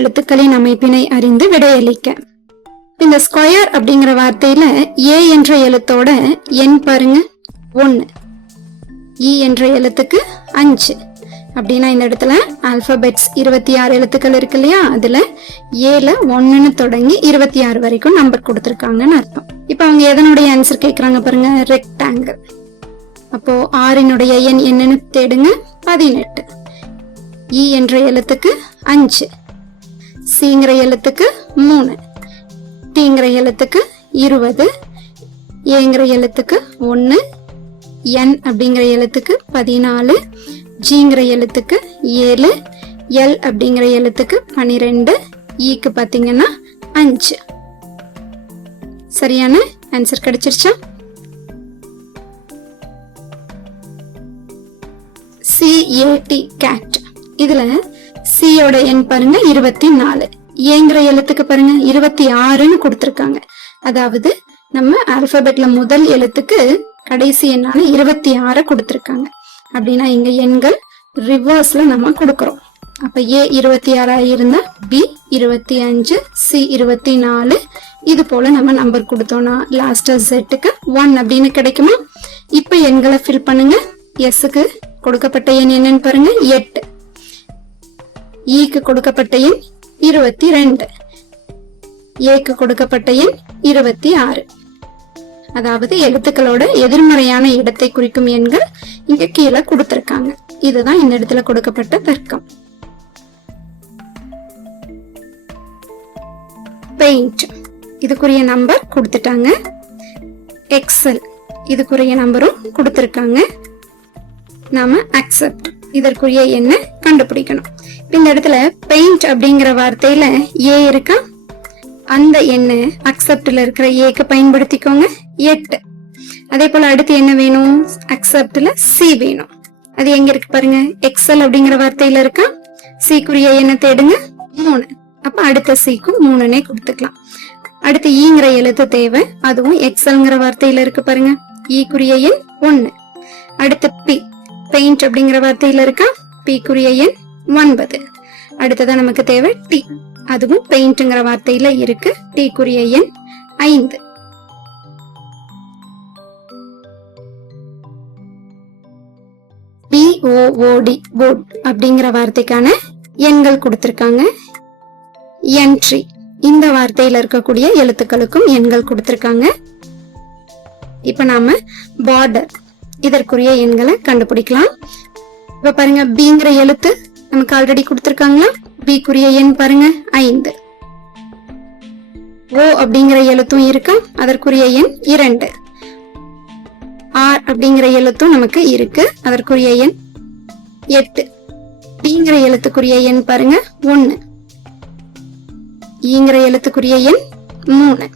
எழுத்துக்களின் அமைப்பினை அறிந்து விடையளிக்க. இந்த ஸ்கொயர் அப்படிங்கிற வார்த்தையில ஏ என்ற எழுத்தோட எண் பாருங்க. ஒன்னு இ e என்ற எழுத்துக்கு அஞ்சு. அப்படின்னா இந்த இடத்துல ஆல்பபெட்ஸ் இருபத்தி ஆறு எழுத்துக்கள் இருக்கு இல்லையா? அதுல ஏல ஒன்னுன்னு தொடங்கி இருபத்தி ஆறு வரைக்கும் நம்பர் கொடுத்துருக்காங்கன்னு அர்த்தம். இப்போ அவங்க எதனுடைய ஆன்சர் கேட்குறாங்க பாருங்க? ரெக்டாங்கிள் அப்போ ஆறினுடைய எண் என்னன்னு தேடுங்க. பதினெட்டு. இ என்ற எழுத்துக்கு அஞ்சு. சீங்கிற எழுத்துக்கு மூணு. தீங்கிற எழுத்துக்கு இருபது. ஏங்கிற எழுத்துக்கு ஒன்று என் அப்படிங்கிற எழுத்துக்கு பதினாலு. ஜிங்கிற எழுத்துக்கு ஏழு. எல் அப்படிங்கிற எழுத்துக்கு பன்னிரெண்டு ஈக்கு பார்த்தீங்கன்னா அஞ்சு. சரியான ஆன்சர் கிடைச்சிருச்சா? சிஏடி கேட் இதில் சியோட எண் பாருங்க இருபத்தி நாலு ஏங்கிற எழுத்துக்கு பாருங்க இருபத்தி ஆறுன்னு கொடுத்துருக்காங்க. அதாவது நம்ம ஆல்பபெட்ல முதல் எழுத்துக்கு கடைசி எண்ணான இருபத்தி ஆறு கொடுத்துருக்காங்க. அப்படின்னா இங்க எண்கள் ரிவர்ஸ்ல நம்ம கொடுக்கறோம். அப்ப ஏ இருபத்தி ஆறா இருந்தா பி இருபத்தி அஞ்சு சி இருபத்தி நாலு இது போல நம்ம நம்பர் கொடுத்தோம்னா லாஸ்டா செட்டுக்கு ஒன் அப்படின்னு கிடைக்குமா? இப்ப எண்களை ஃபில் பண்ணுங்க. எஸ்ஸுக்கு கொடுக்கப்பட்ட எண் என்னன்னு பாருங்க எட்டு. ஈக்கு கொடுக்கப்பட்ட எண் இருபத்தி ரெண்டு. ஏக்கு கொடுக்கப்பட்ட எண் இருபத்தி ஆறு. அதாவது எழுத்துக்களோட எதிர்மறையான இடத்தை குறிக்கும் எண்கள் இங்க கீழே கொடுத்திருக்காங்க. இதுதான் இந்த இடத்துல கொடுக்கப்பட்ட தர்க்கம். பெயிண்ட் இதுக்குரிய நம்பர் கொடுத்துட்டாங்க. எக்ஸல் இதுக்குரிய நம்பரும் கொடுத்துருக்காங்க. நாம அக்செப்ட் இதற்குரிய எண்ணை கண்டுபிடிக்கணும். இந்த இடத்துல பெயிண்ட் அப்படிங்கிற வார்த்தையில ஏ இருக்கா? அந்த எண்ணை அக்செப்ட்ல இருக்கிற ஏக்கு பயன்படுத்திக்கோங்க. எட்டு. அதே போல அடுத்து என்ன வேணும்? அக்செப்ட்ல சி வேணும். அது எங்க இருக்கு பாருங்க. எக்ஸல் அப்படிங்கிற வார்த்தையில இருக்கா? சீக்குரிய எண்ணை தேடுங்க மூணு. அப்ப அடுத்த சிக்கும் மூணுனே கொடுத்துக்கலாம். அடுத்து e ஈங்கிற எழுத்து தேவை. அதுவும் எக்ஸல்ங்கிற வார்த்தையில இருக்கு பாருங்க. E ஈக்குரிய எண் ஒன்னு அடுத்து பி பெயிண்ட் அப்படிங்கிற வார்த்தையில இருக்கா? பிக்குரிய எண் ஒன்பது. அடுத்ததான் நமக்கு தேவை டி. அதுவும் பெயிண்ட்ங்கிற வார்த்தையில இருக்கு. டீக்குரிய எண் ஐந்து. பிஓஓடி போர்ட் அப்படிங்கிற வார்த்தைக்கான எண்கள் கொடுத்திருக்காங்க. என்ட்ரி இந்த வார்த்தையில இருக்கக்கூடிய எழுத்துக்களுக்கும் எண்கள் கொடுத்திருக்காங்க. இப்ப நாம பார்டர் இதற்குரிய எண்களை கண்டுபிடிக்கலாம். இப்ப பாருங்க பிங்கிற எழுத்து நமக்கு ஆல்ரெடி கொடுத்திருக்காங்களா? பிக்குரிய எண் பாருங்க ஐந்து. ஓ அப்படிங்கிற எழுத்தும் இருக்கு? அதற்குரிய எண் இரண்டு. ஆர் அப்படிங்கிற எழுத்தும் நமக்கு இருக்கு. அதற்குரிய எண் எட்டு. டிங்கிற எழுத்துக்குரிய எண் பாருங்க ஒன்னு. ஈங்கிற எழுத்துக்குரிய எண் மூணு.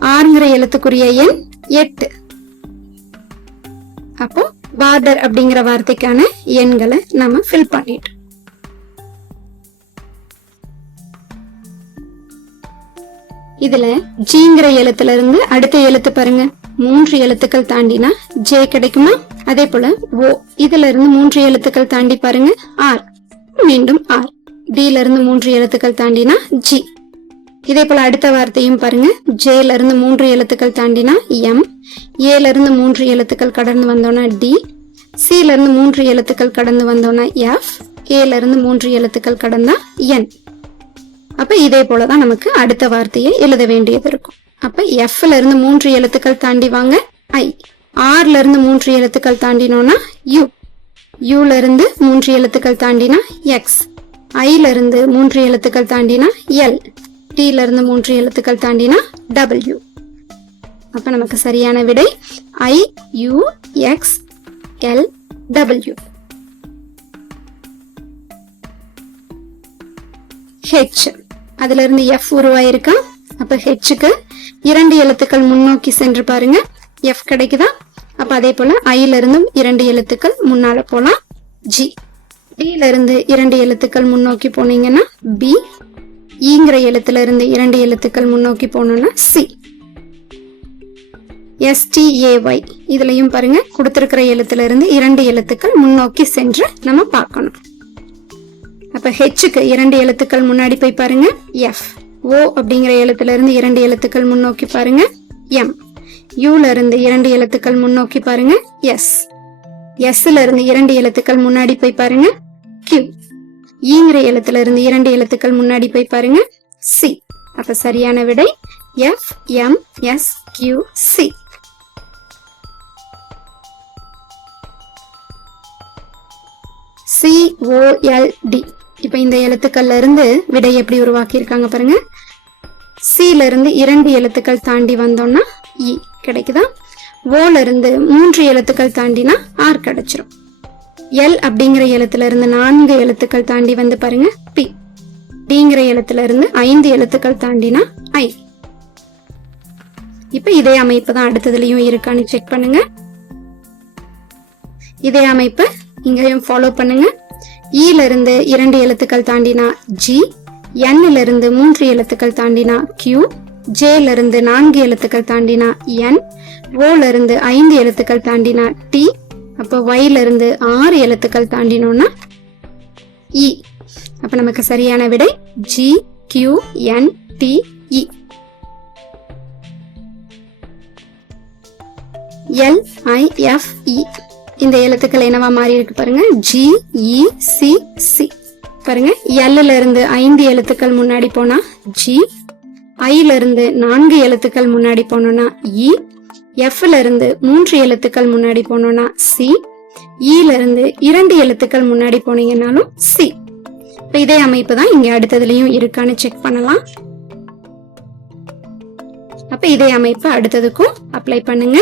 ஆறுங்கிற எழுத்துக்குரிய எண் எட்டு. அப்போ பார்டர் அப்படிங்கிற வார்த்தைக்கான எண்களை நம்ம ஃபில் பண்ணிட்டோம் இதுல ஜிங்கிற எழுத்துல இருந்து அடுத்த எழுத்து பாருங்க. மூன்று எழுத்துக்கள் தாண்டினா ஜே கிடைக்குமா? அதே போல ஓ இதுல இருந்து மூன்று எழுத்துக்கள் தாண்டி பாருங்க. ஆர் மீண்டும் ஆர் டில இருந்து மூன்று எழுத்துக்கள் தாண்டினா ஜி இதே போல அடுத்த வார்த்தையும் பாருங்க. ஜேல இருந்து மூன்று எழுத்துக்கள் தாண்டினா எம் ஏல இருந்து மூன்று எழுத்துக்கள் கடந்து வந்தோம்னா டி சில இருந்து மூன்று எழுத்துக்கள் கடந்து வந்தோம்னா எஃப் ஏல இருந்து மூன்று எழுத்துக்கள் கடந்தா என் அப்ப இதே போலதான் நமக்கு அடுத்த வார்த்தையை எழுத வேண்டியது இருக்கும். அப்ப எஃப்ல இருந்து மூன்று எழுத்துக்கள் தாண்டி வாங்க. ஐ ஆர்ல இருந்து மூன்று எழுத்துக்கள் தாண்டினோம்னா யூ யூல இருந்து மூன்று எழுத்துக்கள் தாண்டினா எக்ஸ் ஐல இருந்து மூன்று எழுத்துக்கள் தாண்டினா எல் டில இருந்து மூன்று எழுத்துக்கள் தாண்டினா டபிள்யூ அப்ப நமக்கு சரியான விடை I U X L W H அதுல இருந்து எஃப் உருவாயிருக்கா? அப்ப ஹெச்சுக்கு இரண்டு எழுத்துக்கள் முன்னோக்கி சென்று பாருங்க. எஃப் கிடைக்குதா? அப்ப அதே போல ஐல இருந்தும் இரண்டு எழுத்துக்கள் முன்னால போலாம். ஜி டில இருந்து இரண்டு எழுத்துக்கள் முன்னோக்கி போனீங்கன்னா பி ஈங்கிற எழுத்துல இருந்து இரண்டு எழுத்துக்கள் முன்னோக்கி போகணுன்னா சி எஸ்டிஏஒய் இதுலயும் பாருங்க கொடுத்துருக்கிற எழுத்துல இருந்து இரண்டு எழுத்துக்கள் முன்னோக்கி சென்று நம்ம பார்க்கணும். அப்ப ஹெச்சுக்கு இரண்டு எழுத்துக்கள் முன்னாடி போய் பாருங்க எஃப் ஓ அப்படிங்கிற எழுத்துல இருந்து இரண்டு எழுத்துக்கள் முன்னோக்கி பாருங்க எம் யூல இருந்து இரண்டு எழுத்துக்கள் முன்னோக்கி பாருங்க எஸ் எஸ்ல இருந்து இரண்டு எழுத்துக்கள் முன்னாடி போய் பாருங்க கியூ ஈங்கிற எழுத்துல இருந்து இரண்டு எழுத்துக்கள் முன்னாடி போய் பாருங்க. சி அப்ப சரியான விடை F M S Q C C O இப்ப இந்த எழுத்துக்கள்ல இருந்து விடை எப்படி உருவாக்கி இருக்காங்க பாருங்க சில இருந்து இரண்டு எழுத்துக்கள் தாண்டி வந்தோம்னா இ கிடைக்குதா? ஓல இருந்து மூன்று எழுத்துக்கள் தாண்டினா ஆர் கிடைச்சிரும். எல் அப்படிங்கிற எழுத்துல இருந்து நான்கு எழுத்துக்கள் தாண்டி வந்து பாருங்க. பி டிங்கிற எழுத்துல இருந்து ஐந்து எழுத்துக்கள் தாண்டினா ஐ இப்ப இதே அமைப்பு தான் அடுத்ததுலயும் இருக்கான்னு செக் பண்ணுங்க. இதே அமைப்பு இங்கேயும் ஃபாலோ பண்ணுங்க. E ஈல இருந்து இரண்டு எழுத்துக்கள் தாண்டினா ஜி என்ல இருந்து மூன்று எழுத்துக்கள் தாண்டினா கியூ ஜேல இருந்து நான்கு எழுத்துக்கள் தாண்டினா என் ஓல இருந்து ஐந்து எழுத்துக்கள் தாண்டினா டி அப்போ ஒய்ல இருந்து ஆறு எழுத்துக்கள் தாண்டினோம்னா இ அப்ப நமக்கு சரியான விடை G Q N T E L I F E இந்த எழுத்துக்கள் என்னவா மாறி இருக்கு பாருங்க? ஜி இ சி சி பாருங்க. எல்ல இருந்து ஐந்து எழுத்துக்கள் முன்னாடி போனா ஜி ஐல இருந்து நான்கு எழுத்துக்கள் முன்னாடி போனோம்னா இ எஃப்ல இருந்து மூன்று எழுத்துக்கள் முன்னாடி போனோம்னா சி ஈல e இருந்து இரண்டு எழுத்துக்கள் முன்னாடி போனீங்கன்னாலும் சி இப்ப இதே அமைப்பு தான் இங்க அடுத்ததுலயும் இருக்கான்னு செக் பண்ணலாம். அப்ப இதே அமைப்பு அடுத்ததுக்கும் அப்ளை பண்ணுங்க.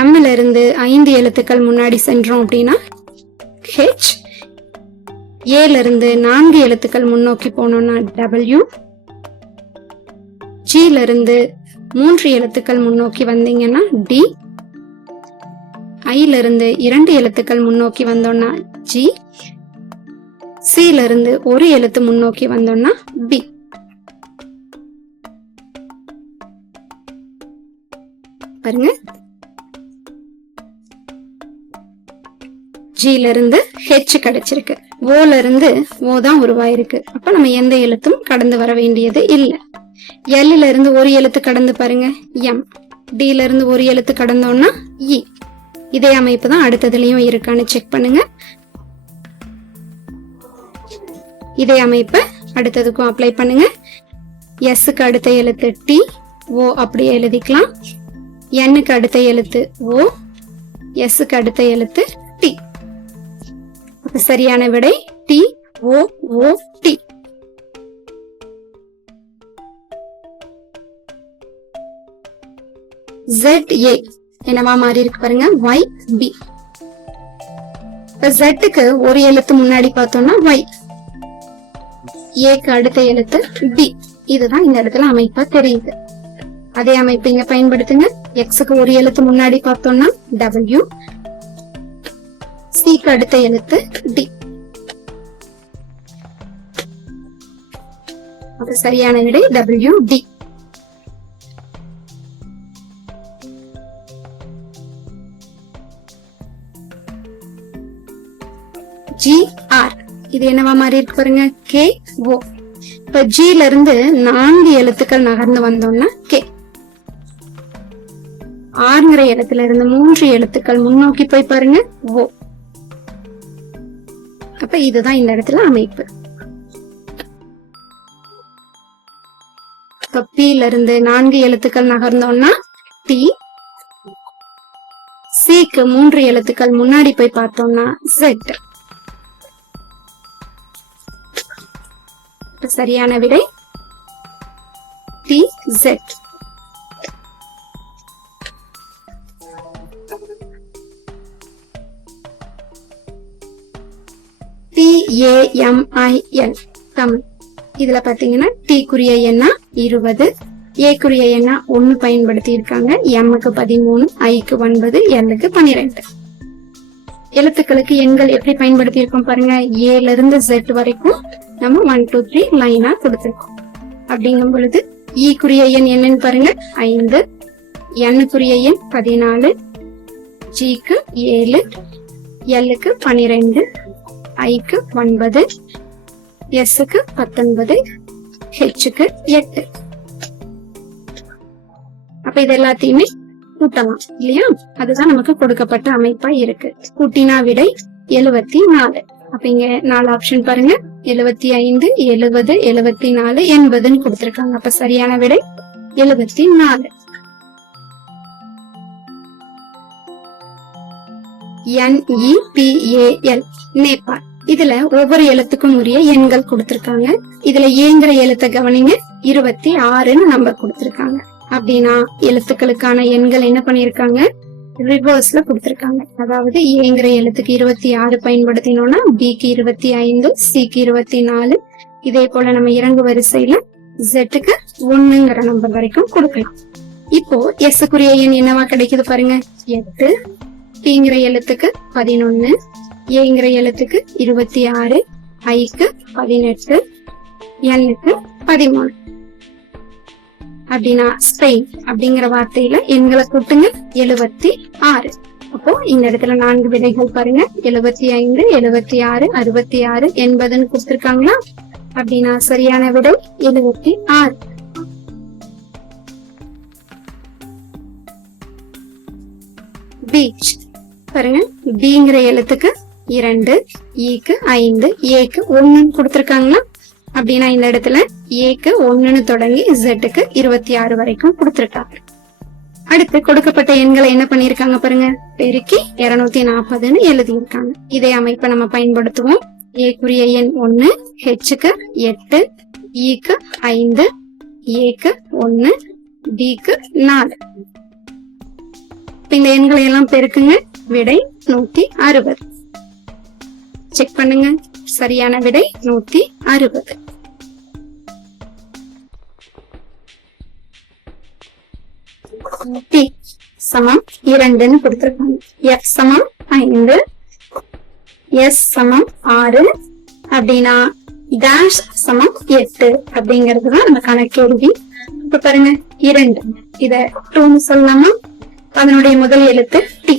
எம்ல இருந்து ஐந்து எழுத்துக்கள் முன்னாடி சென்றோம் அப்படின்னா ஹெச் ஏல இருந்து நான்கு எழுத்துக்கள் முன்னோக்கி போனோம்னா டபிள்யூ ஜில இருந்து மூன்று எழுத்துக்கள் முன்னோக்கி வந்தீங்கன்னா டி. ஐல இருந்து இரண்டு எழுத்துக்கள் முன்னோக்கி வந்தோம்னா ஜி. சில இருந்து ஒரு எழுத்து முன்னோக்கி வந்தோம்னா பி. பாருங்க. ஜில இருந்து ஹெச் கிடைச்சிருக்கு. ஓல இருந்து ஓ தான் உருவாயிருக்கு. அப்ப நம்ம எந்த எழுத்தும் கடந்து வர வேண்டியது இல்ல. எல்ல இருந்து ஒரு எழுத்து கடந்து பாருங்க. எம் டில இருந்து ஒரு எழுத்து கடந்தோம்னா இ இதே அமைப்பு தான் அடுத்ததுலயும் இருக்கான்னு செக் பண்ணுங்க. இதே அமைப்பு அடுத்ததுக்கும் அப்ளை பண்ணுங்க. எஸ்க்கு அடுத்த எழுத்து டி ஓ அப்படியே எழுதிக்கலாம். எண்ணுக்கு அடுத்த எழுத்து ஓ எஸ்க்கு அடுத்த எழுத்து டி சரியான விடை T O O T Z A என்னவா மாறி இருக்கு பாருங்க? ஒய் பி இப்ப ஜெட்டுக்கு ஒரு எழுத்து முன்னாடி பார்த்தோம்னா ஒய் ஏக்கு அடுத்த எழுத்து பி இதுதான் இந்த இடத்துல அமைப்பா தெரியுது. அதே அமைப்பு இங்க பயன்படுத்துங்க. எக்ஸுக்கு ஒரு எழுத்து முன்னாடி பார்த்தோம்னா டபிள்யூ சிக்கு அடுத்த எழுத்து டி அது சரியான விடை டபிள்யூ டி ஜி ஆர் இது என்னவா மாறி இருக்கு பாருங்க? கே ஓ இப்ப ஜில இருந்து நான்கு எழுத்துக்கள் நகர்ந்து வந்தோம்னா கே ஆறுங்கிற இடத்துல இருந்து மூன்று எழுத்துக்கள் முன்னோக்கி போய் பாருங்க ஓ அப்ப இதுதான் இந்த இடத்துல அமைப்பு. இப்ப இருந்து நான்கு எழுத்துக்கள் நகர்ந்தோம்னா டி சிக்கு மூன்று எழுத்துக்கள் முன்னாடி போய் பார்த்தோம்னா செட் சரியான விடை? டி jet T A M I L Tamil. இதுல பாத்தீங்கன்னா டீக்குரிய எண்ணா இருபது ஏக்குரிய எண்ணா ஒன்னு பயன்படுத்தி இருக்காங்க எம்முக்கு பதிமூணு ஐக்கு ஒன்பது எல்லுக்கு பன்னிரெண்டு எழுத்துக்களுக்கு எண்கள் எப்படி பயன்படுத்தி இருக்கோம் பாருங்க ஏல இருந்து ஜெட் வரைக்கும் நம்ம ஒன் டூ த்ரீ லைனா கொடுத்துருக்கோம். அப்படிங்கும் பொழுது ஈக்குரிய e எண் என்னன்னு பாருங்க. ஐந்து எண்ணுக்குரிய எண் பதினாலு ஜிக்கு ஏழு எல்லுக்கு பனிரெண்டு ஐக்கு ஒன்பது எஸ்ஸுக்கு பத்தொன்பது ஹெச்சுக்கு எட்டு. அப்ப இது எல்லாத்தையுமே கூட்டலாம் இல்லையா? அதுதான் நமக்கு கொடுக்கப்பட்ட அமைப்பா இருக்கு. கூட்டினா விடை எழுபத்தி நாலு. அப்ப இங்க நாலு ஆப்ஷன் பாருங்க. எழுவத்தி ஐந்து எழுவது எழுவத்தி நாலு எண்பதுன்னு கொடுத்திருக்காங்க. அப்ப சரியான விடை எழுவத்தி நாலு. என்இபிஏஎல் நேபாள். இதுல ஒவ்வொரு எழுத்துக்கும் உரிய எண்கள் கொடுத்திருக்காங்க. இதுல ஏங்கிற எழுத்த கவனிங்க. இருபத்தி ஆறுன்னு நம்பர் கொடுத்திருக்காங்க. அப்படின்னா எழுத்துக்களுக்கான எண்கள் என்ன பண்ணிருக்காங்க ரிவர்ஸ்ல கொடுத்திருக்காங்க. அதாவது ஏங்கிற எழுத்துக்கு இருபத்தி ஆறு பயன்படுத்தினோம்னா பிக்கு இருபத்தி ஐந்து சிக்கு இருபத்தி நாலு. இதே போல நம்ம இறங்கு வரிசையில ஜெட்டுக்கு ஒண்ணுங்கிற நம்பர் வரைக்கும் கொடுக்கலாம். இப்போ எஸ்க்குரிய எண் என்னவா கிடைக்குது பாருங்க. எட்டு. பிங்கிற எழுத்துக்கு பதினொன்னு. ஏங்கிற எழுத்துக்கு இருபத்தி ஆறு. ஐக்கு பதினெட்டு. எண்ணுக்கு பதிமூணு. அப்படின்னா ஸ்பெயின் அப்படிங்கிற வார்த்தையில எண்களை கூட்டுங்க. எழுபத்தி ஆறு. அப்போ இந்த இடத்துல நான்கு விடைகள் பாருங்க. எழுபத்தி ஐந்து எழுபத்தி ஆறு அறுபத்தி ஆறு எண்பதுன்னு கொடுத்துருக்காங்களா? அப்படின்னா சரியான விடை எழுபத்தி ஆறு. பீச் பாருங்க. பிங்கிற எழுத்துக்கு இரண்டு e ஈக்கு ஐந்து ஏக்கு ஒண்ணுன்னு கொடுத்துருக்காங்களா? அப்படின்னா இந்த இடத்துல ஏக்கு ஒண்ணுன்னு தொடங்கி ஜெட்டுக்கு இருபத்தி ஆறு வரைக்கும் கொடுத்திருக்காங்க. அடுத்து கொடுக்கப்பட்ட எண்களை என்ன பண்ணிருக்காங்க பாருங்க? பெருக்கி இருநூத்தி நாற்பதுன்னு எழுதியிருக்காங்க. இதே அமைப்பை நம்ம பயன்படுத்துவோம். ஏக்குரிய எண் ஒன்னு ஹெச்சுக்கு எட்டு e ஈக்கு ஐந்து ஏக்கு ஒன்னு டிக்கு நாலு. இந்த எண்களை எல்லாம் பெருக்குங்க. விடை நூத்தி அறுபது. செக் பண்ணுங்க. சரியான விடை நூத்தி அறுபது. டி சமம் இரண்டுன்னு கொடுத்திருக்காங்க. எஃப் சமம் ஐந்து எஸ் சமம் ஆறு அப்படின்னா டேஷ் சமம் எட்டு அப்படிங்கிறது தான் நம்ம கணக்கேள்வி இப்ப பாருங்க இரண்டு. இத டூன்னு சொல்லலாமா அதனுடைய முதல் எழுத்து டி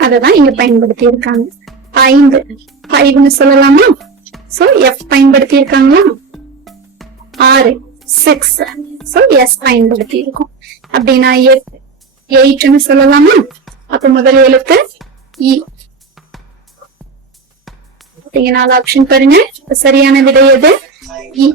அததான் இங்க பயன்படுத்தி இருக்காங்க ஐந்து. ஃபைவ்னு சொல்லலாமா? சோ எஃப் பயன்படுத்தி இருக்காங்களா ஆறு. சிக்ஸ் ஸோ எஸ் பயன்படுத்தி இருக்கும் அப்படின்னா எயிட்னு சொல்லலாமா? அப்ப முதல் எழுத்து e. இ நாலு ஆப்ஷன் பாருங்க. சரியான விடை எது? இ